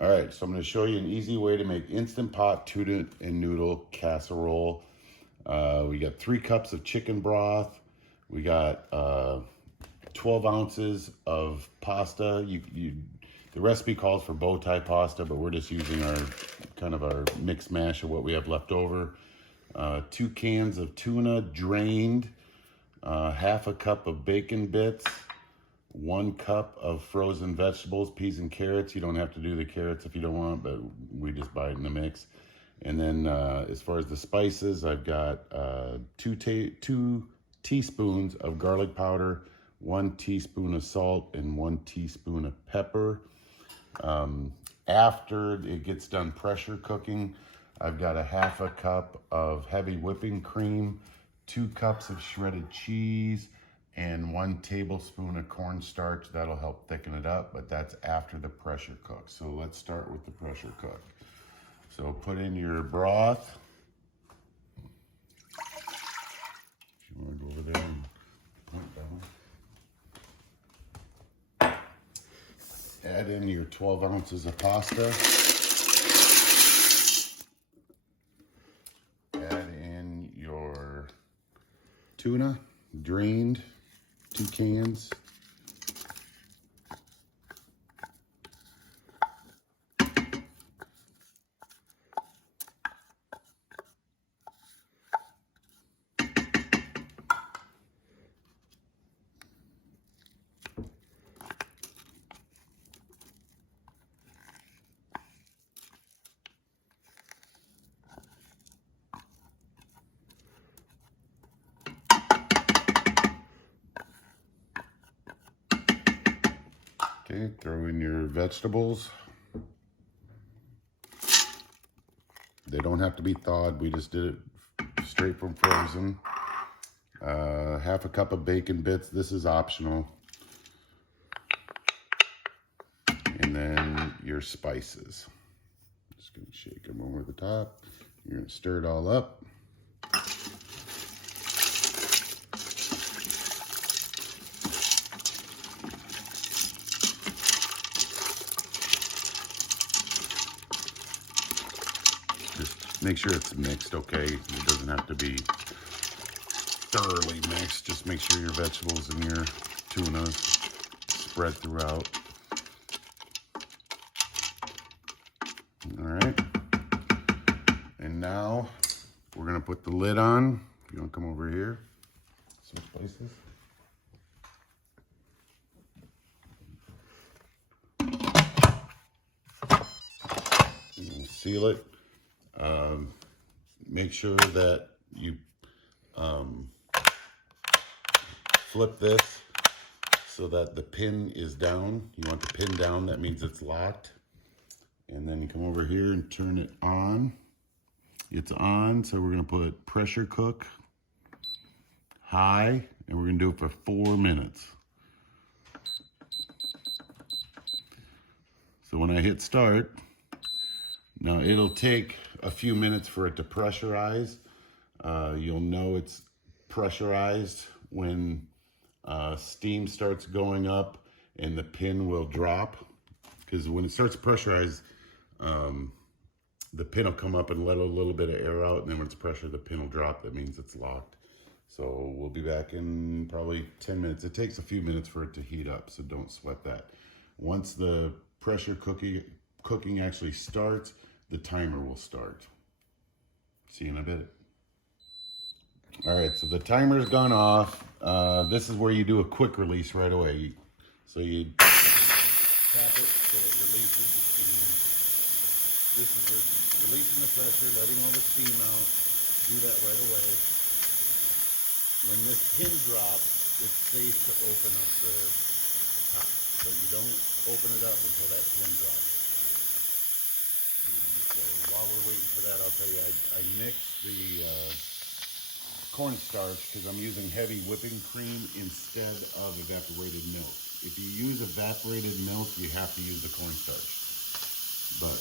All right, so I'm going to show you an easy way to make Instant Pot tuna and noodle casserole. We got 3 cups of chicken broth. We got 12 ounces of pasta. The recipe calls for bow tie pasta, but we're just using our mixed mash of what we have left over. 2 cans of tuna drained, half a cup of bacon bits, 1 cup of frozen vegetables, peas and carrots. You don't have to do the carrots if you don't want, but we just buy it in the mix. And then as far as the spices, I've got 2 teaspoons of garlic powder, 1 teaspoon of salt, and 1 teaspoon of pepper. After it gets done pressure cooking, I've got a half a cup of heavy whipping cream, 2 cups of shredded cheese, and 1 tablespoon of cornstarch. That'll help thicken it up, but that's after the pressure cook. So let's start with the pressure cook. So put in your broth. If you want to go over there and point down. Add in your 12 ounces of pasta. Add in your tuna, drained, 2 cans. Okay, throw in your vegetables. They don't have to be thawed. We just did it straight from frozen. Half a cup of bacon bits. This is optional. And then your spices. Just gonna shake them over the top. You're gonna stir it all up. Just make sure it's mixed, okay? It doesn't have to be thoroughly mixed. Just make sure your vegetables and your tuna spread throughout. All right. And now we're gonna put the lid on. If you wanna come over here, switch places. And seal it. Make sure that you flip this so that the pin is down. You want the pin down, that means it's locked. And then you come over here and turn it on. It's on, so we're gonna put pressure cook, high, and we're gonna do it for 4 minutes. So when I hit start, now it'll take a few minutes for it to pressurize. You'll know it's pressurized when steam starts going up and the pin will drop. Because when it starts to pressurize, the pin will come up and let a little bit of air out, and then when it's pressure, the pin will drop. That means it's locked. So we'll be back in probably 10 minutes. It takes a few minutes for it to heat up, so don't sweat that. Once the pressure cooking actually starts, the timer will start. See you in a bit. All right, so the timer's gone off. This is where you do a quick release right away. So you tap it so it releases the steam. This is releasing the pressure, letting all the steam out. Do that right away. When this pin drops, it's safe to open up the top, but you don't open it up until that pin drops. And so while we're waiting for that, I'll tell you, I mixed the cornstarch because I'm using heavy whipping cream instead of evaporated milk. If you use evaporated milk, you have to use the cornstarch. But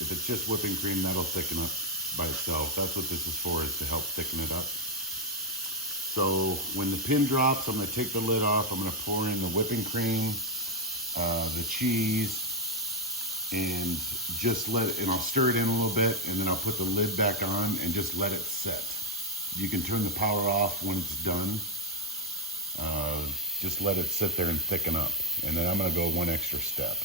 if it's just whipping cream, that'll thicken up by itself. That's what this is for, is to help thicken it up. So when the pin drops, I'm gonna take the lid off. I'm gonna pour in the whipping cream, the cheese, and just let it, and I'll stir it in a little bit, and then I'll put the lid back on and just let it set. You can turn the power off when it's done. Just let it sit there and thicken up. And then I'm gonna go one extra step.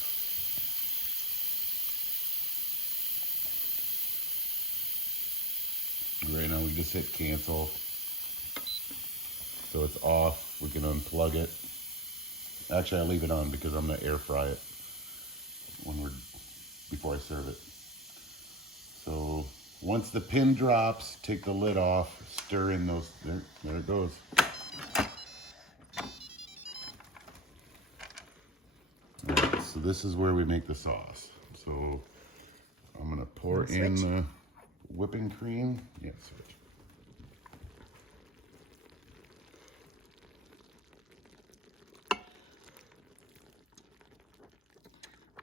Right now we just hit cancel. So it's off, we can unplug it. Actually, I leave it on because I'm gonna air fry it before I serve it. So once the pin drops, take the lid off, stir in those, there it goes. All right, so this is where we make the sauce. So I'm gonna pour in the whipping cream. Yeah, switch.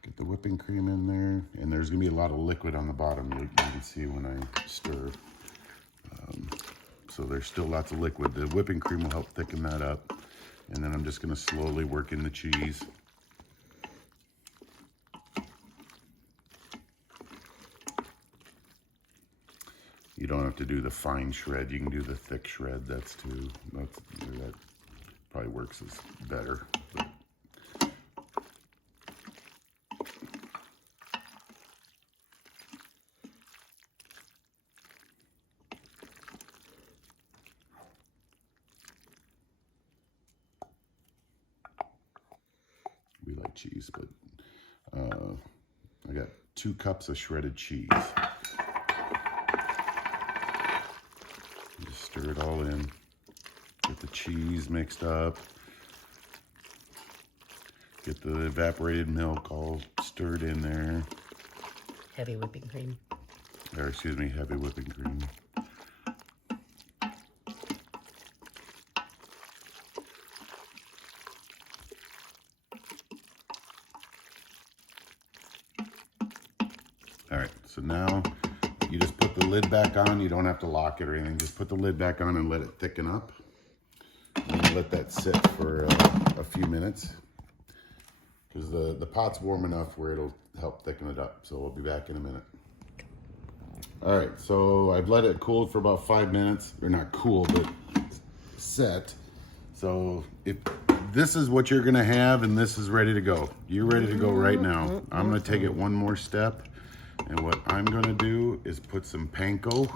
Get the whipping cream in there, and there's gonna be a lot of liquid on the bottom. You can see when I stir. So there's still lots of liquid. The whipping cream will help thicken that up. And then I'm just gonna slowly work in the cheese. You don't have to do the fine shred. You can do the thick shred. That probably works as better. We like cheese, but I got 2 cups of shredded cheese. Just stir it all in. Get the cheese mixed up. Get the evaporated milk all stirred in there. Heavy whipping cream. Or excuse me, heavy whipping cream. All right, so now you just put the lid back on. You don't have to lock it or anything. Just put the lid back on and let it thicken up. And let that sit for a few minutes, because the pot's warm enough where it'll help thicken it up. So we'll be back in a minute. All right, so I've let it cool for about 5 minutes. Or not cool, but set. So if this is what you're gonna have and this is ready to go. You're ready to go right now. I'm gonna take it one more step. And what I'm gonna do is put some panko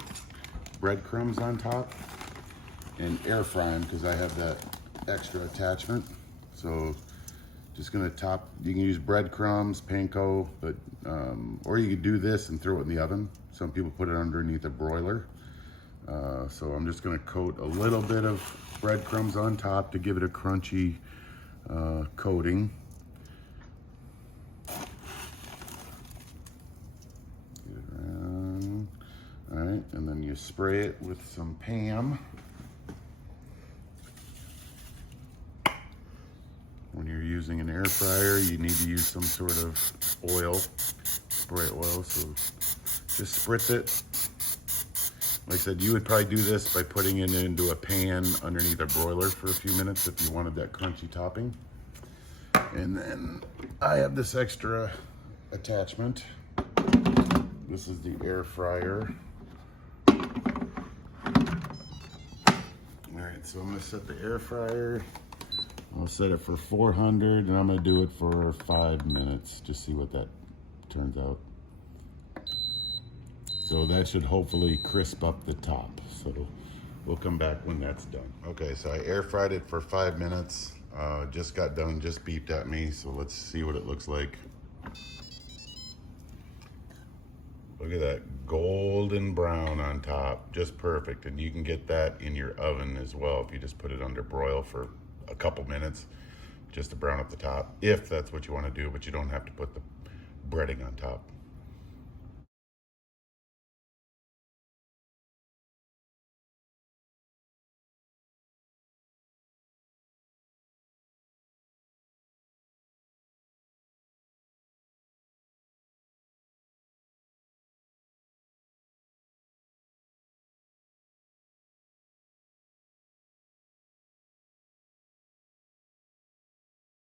breadcrumbs on top and air fry them, because I have that extra attachment. So just gonna you can use breadcrumbs, panko, but or you could do this and throw it in the oven. Some people put it underneath a broiler. So I'm just gonna coat a little bit of breadcrumbs on top to give it a crunchy coating. All right, and then you spray it with some Pam. When you're using an air fryer, you need to use some sort of oil, spray oil, so just spritz it. Like I said, you would probably do this by putting it into a pan underneath a broiler for a few minutes if you wanted that crunchy topping. And then I have this extra attachment. This is the air fryer. All right, so I'm gonna set the air fryer. I'll set it for 400, and I'm gonna do it for 5 minutes. Just see what that turns out. So that should hopefully crisp up the top. So we'll come back when that's done. Okay, so I air fried it for 5 minutes. Just got done, just beeped at me. So let's see what it looks like. Look at that golden brown on top, just perfect. And you can get that in your oven as well if you just put it under broil for a couple minutes just to brown up the top, if that's what you want to do, but you don't have to put the breading on top.